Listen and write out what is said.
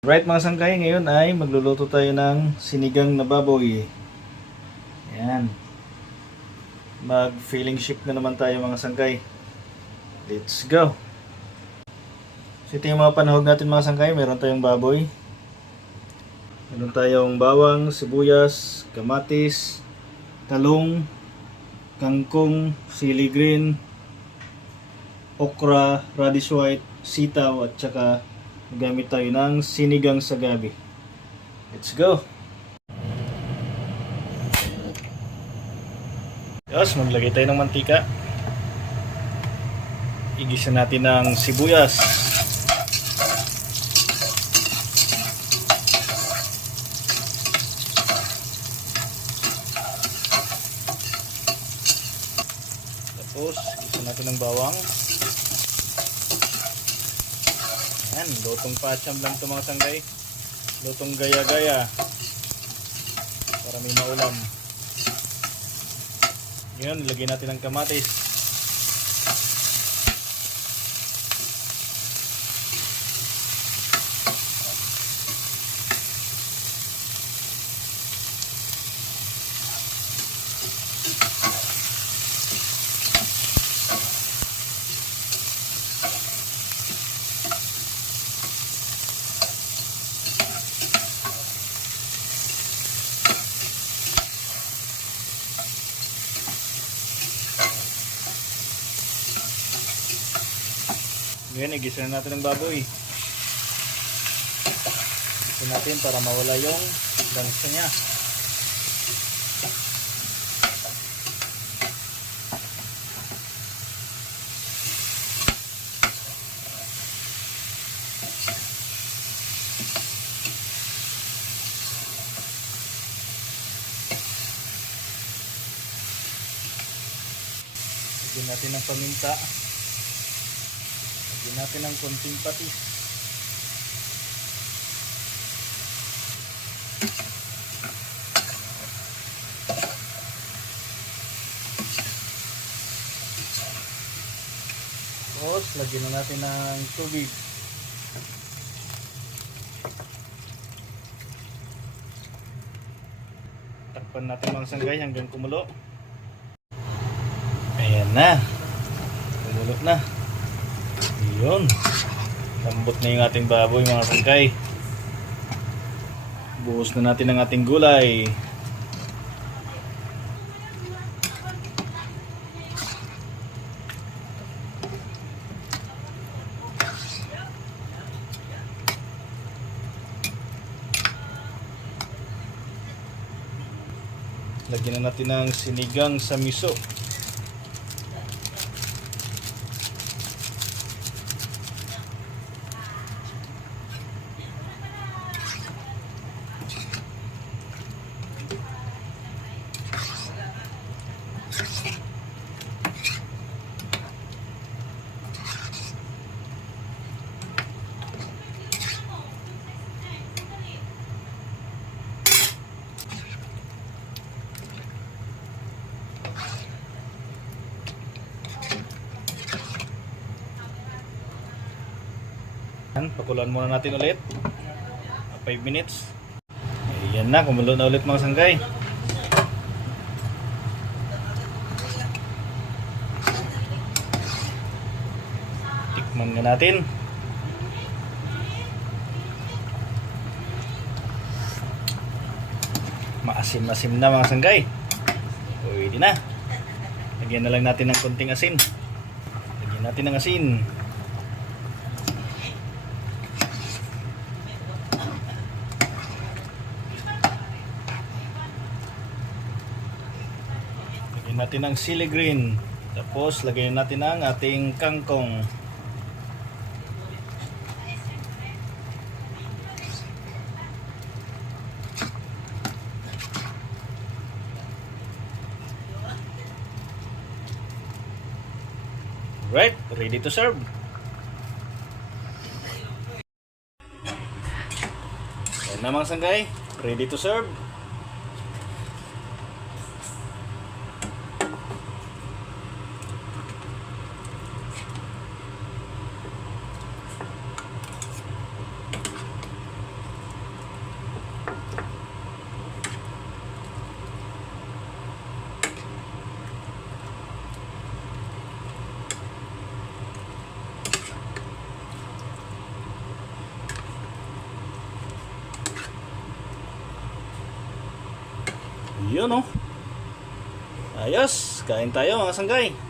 Right mga sangkay, ngayon ay magluluto tayo ng sinigang na baboy. Ayan. Mag filling shift na naman tayo mga sangkay. Let's go! So ito yung mga panahog natin mga sangkay. Meron tayong baboy. Meron tayong bawang, sibuyas, kamatis, talong, kangkong, sili green, okra, radish white, sitaw at saka gamit tayo ng sinigang sa gabi. Let's go! Yes, maglagay tayo ng mantika. Igisa natin ng sibuyas. Tapos, igisa natin ng bawang. Ayan, lutong pacham lang ito mga sanggay. Lutong gaya-gaya. Para may maulam. Ngayon, ilagay natin ang kamatis. Ngayon, igisa na natin ang baboy. Igisa natin para mawala yung lansa niya. Lagyan natin ng paminta. Lagyan natin ng konting patis. Tapos, lagyan na natin ng tubig. Takpan natin mga sanggay hanggang kumulo. Ayan na. Kumulo na. Yun. Lambot na yung ating baboy mga sangkay. Buhos na natin ang ating gulay. Lagyan na natin ng sinigang sa miso. Pakuluan muna natin ulit 5 minutes. Ayan na, kumulo na ulit mga sanggay. Tikman nga natin. Maasim-asim na mga sanggay. Pwede na. Lagyan na lang natin ng konting asin. Lagyan natin ng asin. Lagyan natin ng sili green. Tapos lagyan natin ang ating kangkong. Right, ready to serve. Ayan na mga sanggay, ready to serve. Yun oh. Ayos, kain tayo mga sanggay.